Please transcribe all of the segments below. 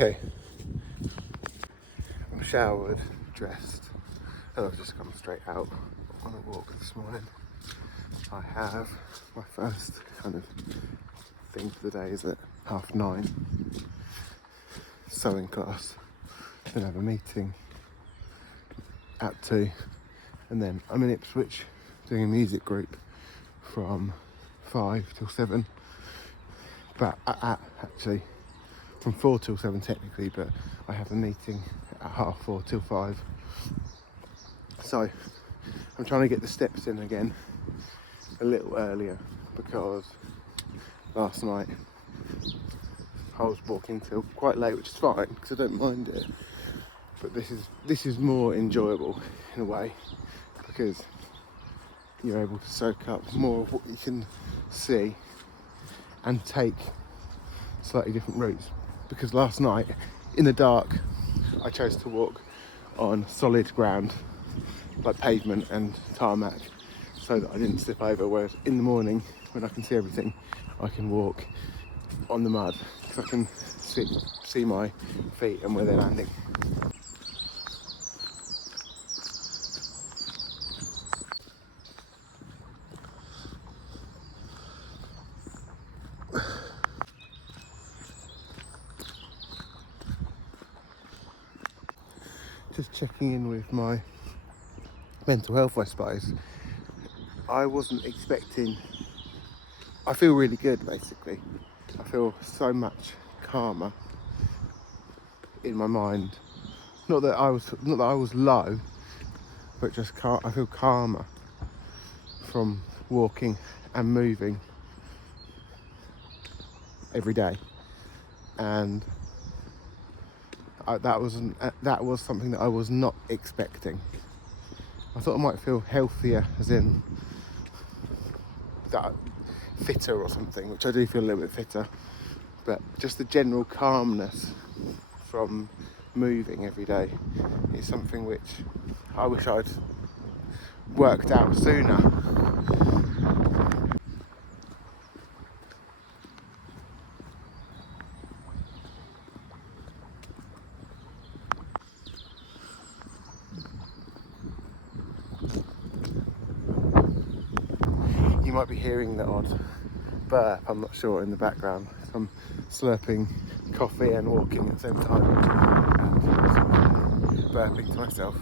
Okay, I'm showered, dressed, and I've just come straight out on a walk this morning. I have my first kind of thing for the day is at 9:30, sewing class. Then I have a meeting at 2, and then I'm in Ipswich doing a music group from 5 till 7. But actually from 4 till 7 technically, but I have a meeting at 4:30 till 5. So I'm trying to get the steps in again a little earlier, because last night I was walking till quite late, which is fine because I don't mind it. But this is more enjoyable in a way, because you're able to soak up more of what you can see and take slightly different routes. Because last night in the dark I chose to walk on solid ground like pavement and tarmac so that I didn't slip over, whereas in the morning when I can see everything I can walk on the mud because I can see my feet and where they're landing. Just checking in with my mental health, I suppose. I wasn't expecting, I feel really good basically. I feel so much calmer in my mind. Not that I was low, but just I feel calmer from walking and moving every day. And that was something that I was not expecting. I thought I might feel healthier, as in that fitter or something, which I do feel a little bit fitter, but just the general calmness from moving every day is something which I wish I'd worked out sooner. You might be hearing the odd burp, I'm not sure, in the background. I'm slurping coffee and walking at the same time and burping to myself.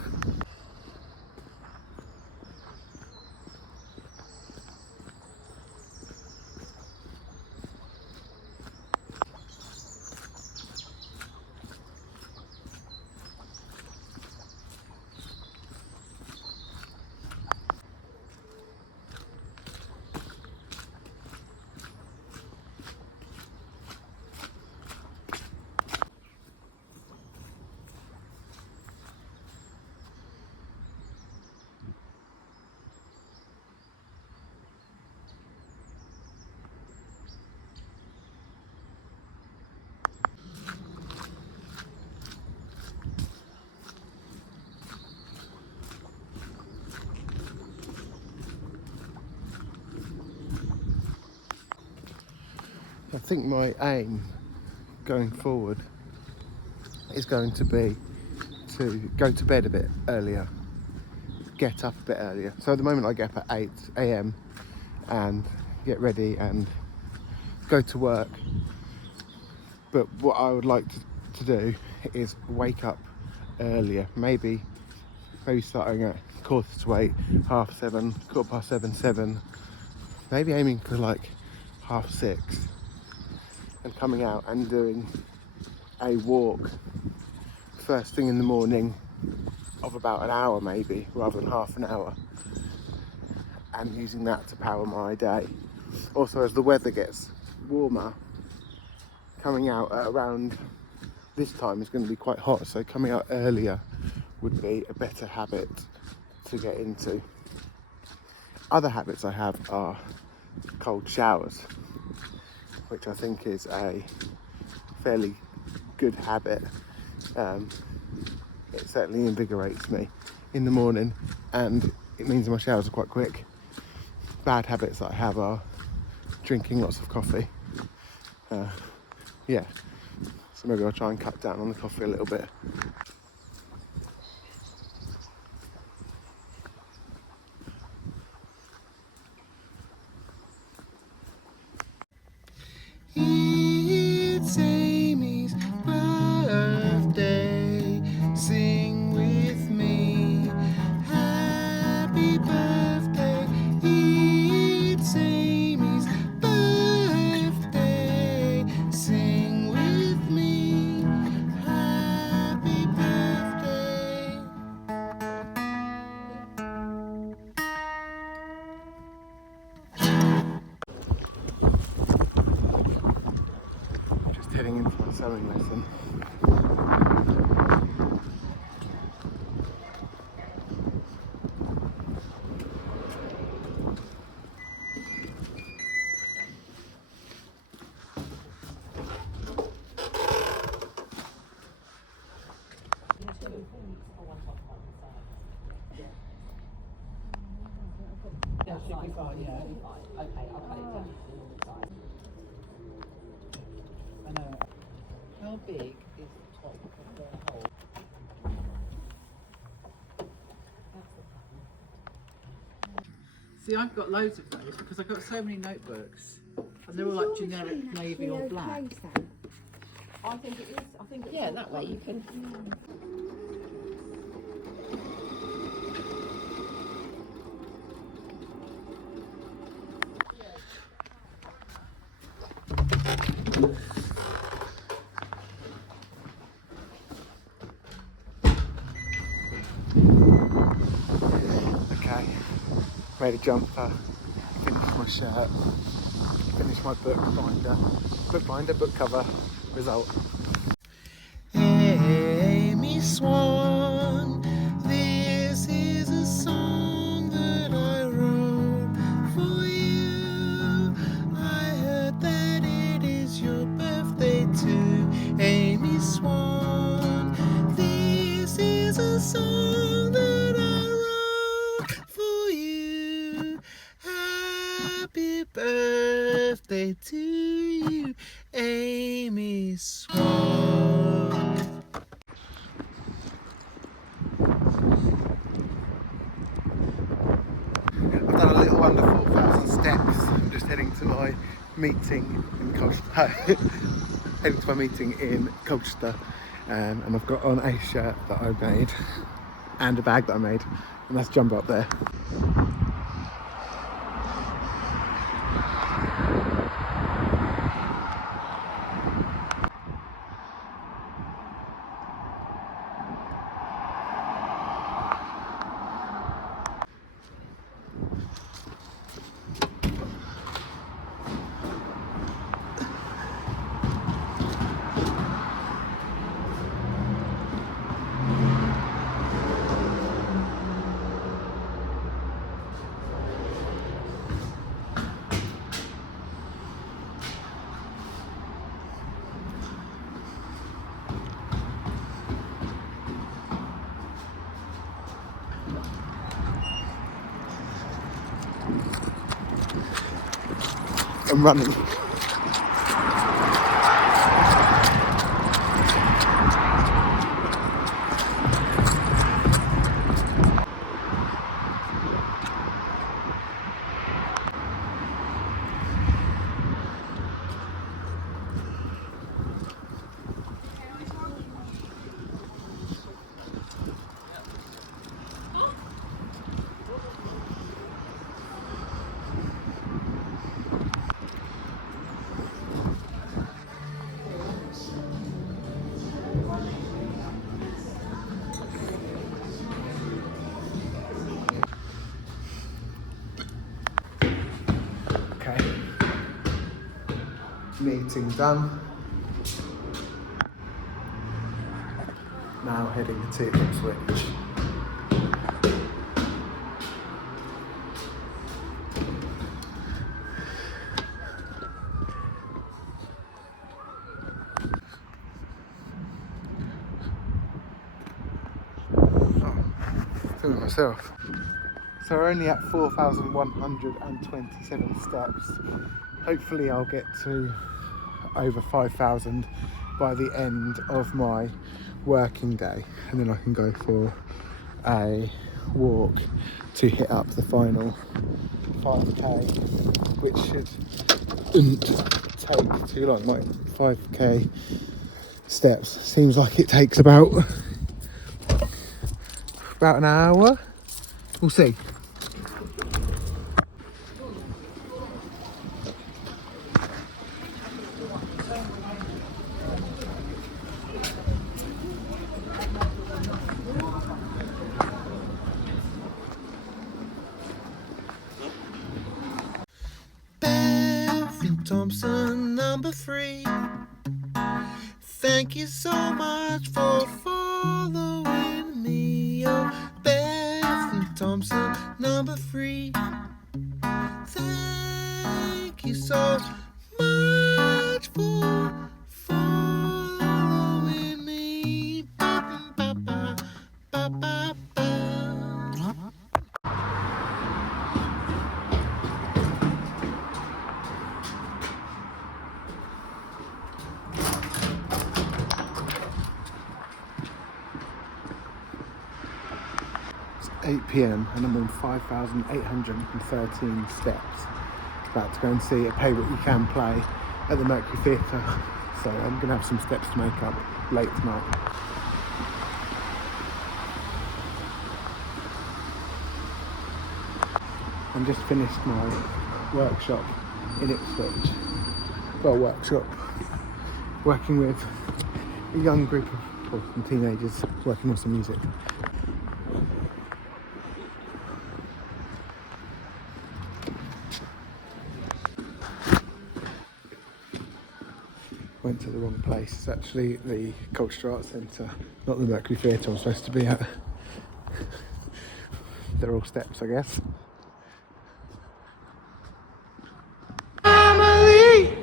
I think my aim going forward is going to be to go to bed a bit earlier, get up a bit earlier. So at the moment I get up at 8 a.m. and get ready and go to work. But what I would like to do is wake up earlier, maybe starting at 8:15, 7:30, 7:15, 7, maybe aiming for like 6:30, and coming out and doing a walk first thing in the morning of about an hour maybe, rather than half an hour, and using that to power my day. Also, as the weather gets warmer, coming out at around this time is going to be quite hot, so coming out earlier would be a better habit to get into. Other habits I have are cold showers, which I think is a fairly good habit. It certainly invigorates me in the morning, and it means my showers are quite quick. Bad habits that I have are drinking lots of coffee. So maybe I'll try and cut down on the coffee a little bit. It's Amy's birthday. Sing with me. Happy birthday. It's Amy's birthday. Sing with me. Happy birthday. Just heading into my sewing lesson. That should be fine, yeah. Okay, I'll cut it down. I know. How big is the top of the hole? See, I've got loads of those because I've got so many notebooks and they're all like generic navy or black. I think it is. I think it's Yeah, that way you can. Okay, made a jumper, finished my shirt, finished my book binder, book cover, result. Amy Swan, this is a song that I wrote for you. I heard that it is your birthday too, Amy Swan. This is a song that I wrote for you. Happy birthday to you, Amy Swan. I've done a little under 4,000 steps. I'm just heading to my meeting in Colchester. Heading to my meeting in Colchester, and I've got on a shirt that I made and a bag that I made, and that's Jumbo up there. I'm running. Okay. Meeting done. Now heading to Ipswich. Doing myself. So we're only at 4,127 steps. Hopefully I'll get to over 5,000 by the end of my working day, and then I can go for a walk to hit up the final 5k, which shouldn't take too long. Like 5k steps seems like it takes about an hour. We'll see. Thompson, number 3. Thank you so much for following me. Oh, Beth Thompson, number 3. Thank you so much for following me. Ba, ba, ba, ba, ba, ba. 8 p.m. and I'm on 5,813 steps. About to go and see a Pay What You Can play at the Mercury Theatre. So I'm going to have some steps to make up late tonight. I've just finished my workshop in Ipswich. Well, workshop. Working with a young group of some teenagers working on some music. Went to the wrong place. It's actually the Colchester Arts Centre, not the Mercury Theatre I'm supposed to be at. They're all steps, I guess. Emily!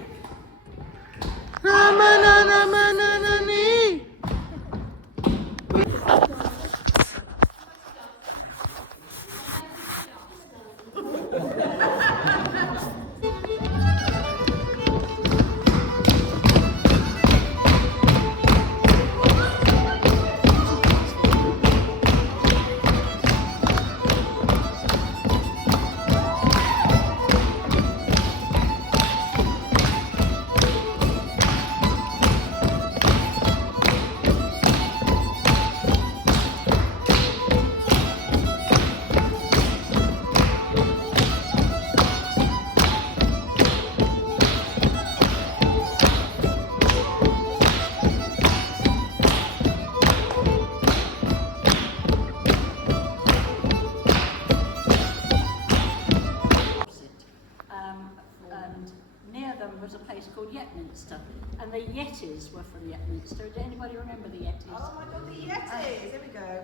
'called Yetminster, and the Yetis were from Yetminster. Did anybody remember the Yetis? Oh my God, the Yetis! There we go.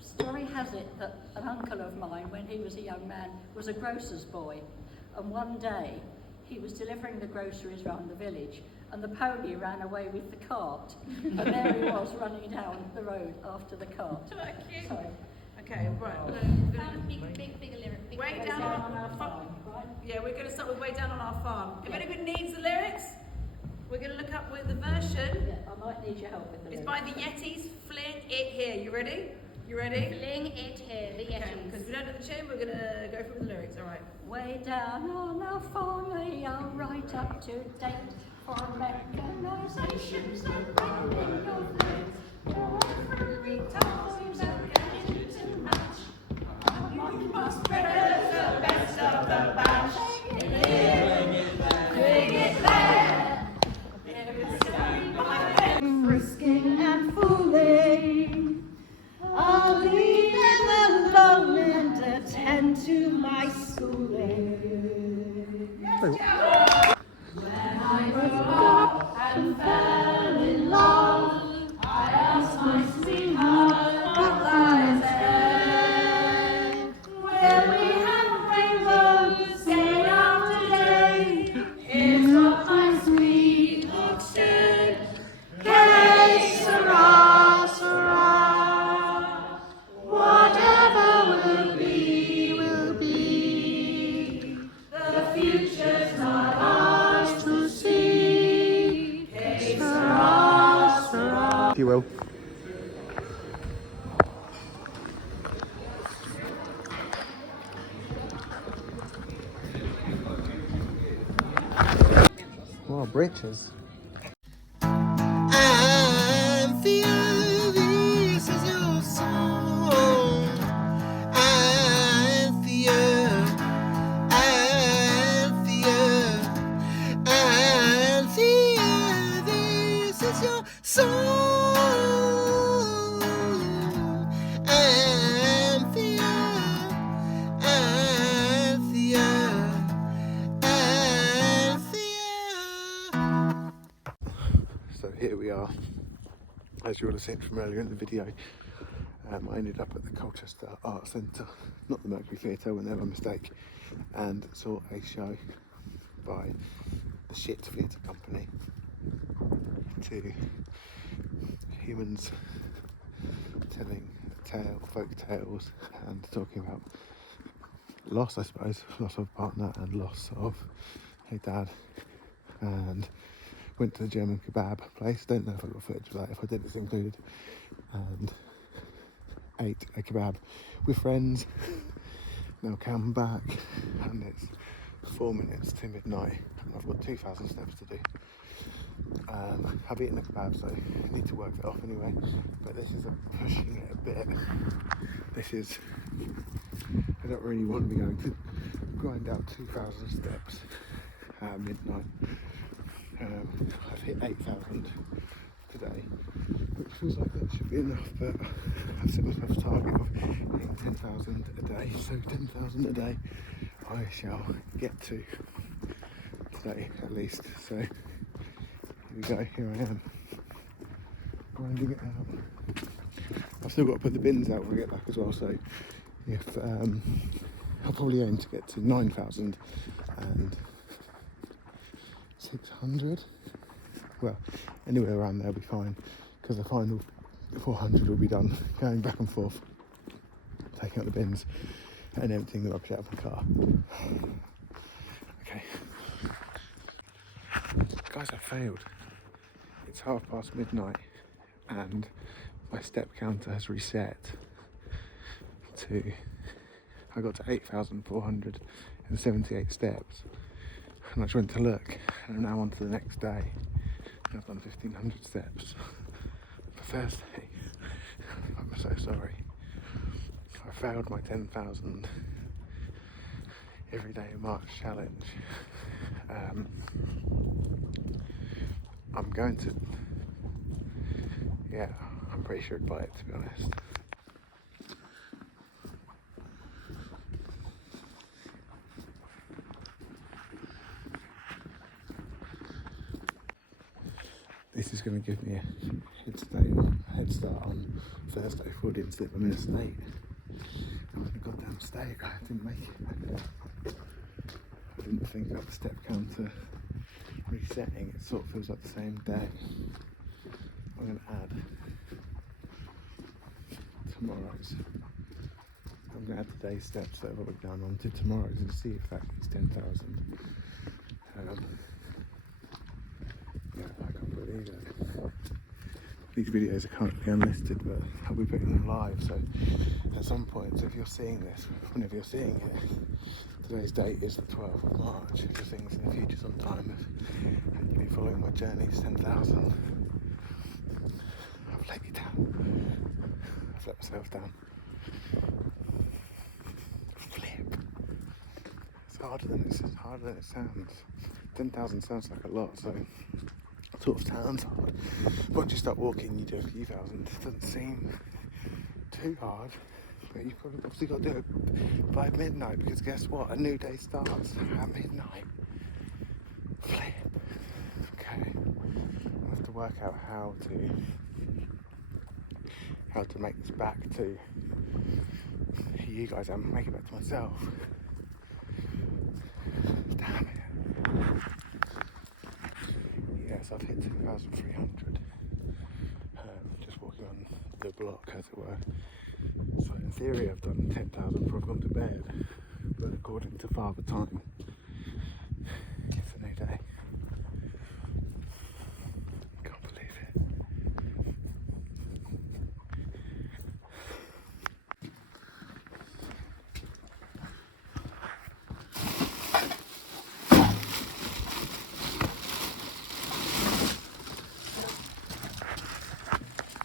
Story has it that an uncle of mine, when he was a young man, was a grocer's boy, and one day he was delivering the groceries around the village, and the pony ran away with the cart, and there he was running down the road after the cart. Sorry. Okay, right. Bigger lyric. Way down on our farm. Right? Yeah, we're going to start with Way Down on Our Farm. If anybody needs the lyrics, we're going to look up with the version. Yeah, I might need your help with the It's lyrics. by the Yetis, Fling It Here. You ready? You ready? Fling It Here, the Okay, Yetis. because we don't know the tune, we're going to go through with the lyrics, alright. Way down on our farm, they are right up to date. For mechanisation's a running of legs. For every time's a getting too much. You must better the best of the batch. Bring it there. Frisking and fooling. I'll leave them alone and attend to my schooling. When I grew up and fell in love, I asked myself, britches. Anthea, this is your song. Anthea, Anthea, Anthea, this is your song. Anthea, Anthea, Anthea. So here we are. As you would have seen from earlier in the video, I ended up at the Colchester Art Centre, not the Mercury Theatre, when they were a mistake, and saw a show by the Shit Theatre Company to humans telling folk tales and talking about loss, I suppose, loss of a partner and loss of a dad, and went to the German kebab place. Don't know if I got footage of that. If I did, it's included. And ate a kebab with friends. Now come back, and it's 4 minutes to midnight, and I've got 2,000 steps to do. I've eaten a kebab, so I need to work it off anyway. But this is pushing it a bit. This is. I don't really want to be going to grind out 2,000 steps at midnight. I've hit 8,000 today, which feels like that should be enough, but I've set myself a target of hitting 10,000 a day, so 10,000 a day I shall get to today at least. So here we go, here I am, grinding it out. I've still got to put the bins out when I get back as well, so if I'll probably aim to get to 9,000 and 600, well, anywhere around there will be fine, because the final 400 will be done going back and forth, taking out the bins and emptying the rubbish out of the car. Okay, guys, I failed. It's midnight and my step counter has reset to, I got to 8,478 steps. And I just went to look, and I'm now on to the next day. I've done 1,500 steps for Thursday. I'm so sorry. I failed my 10,000 every day in March challenge. I'm going to, yeah, I'm pretty sure I'd buy it, to be honest. This is going to give me a head start on Thursday if I didn't slip. I'm in a state. I'm in a goddamn state. I didn't make it. I didn't think about the step counter resetting. It sort of feels like the same day. I'm going to add tomorrow's. I'm going to add today's steps that I've already done onto tomorrow's and see if that is 10,000. Yeah, I can't believe it. These videos are currently unlisted, but I'll be putting them live, so at some point, so if you're seeing this, whenever you're seeing it, today's date is the 12th of March. If you're seeing this in the future sometime, and you'll be following my journey to 10,000, I've let you down. I've let myself down. Flip. It's harder than it sounds. 10,000 sounds like a lot, so it sort of sounds hard. Once you start walking, you do a few thousand. It doesn't seem too hard, but you've obviously got to do it by midnight, because guess what? A new day starts at midnight. Flip. Okay. I have to work out how to make this back to you guys and make it back to myself. Damn it. Yes, I've hit 2,300. Just walking on the block, as it were. So in theory I've done 10,000 before I've gone to bed, but according to Father Time,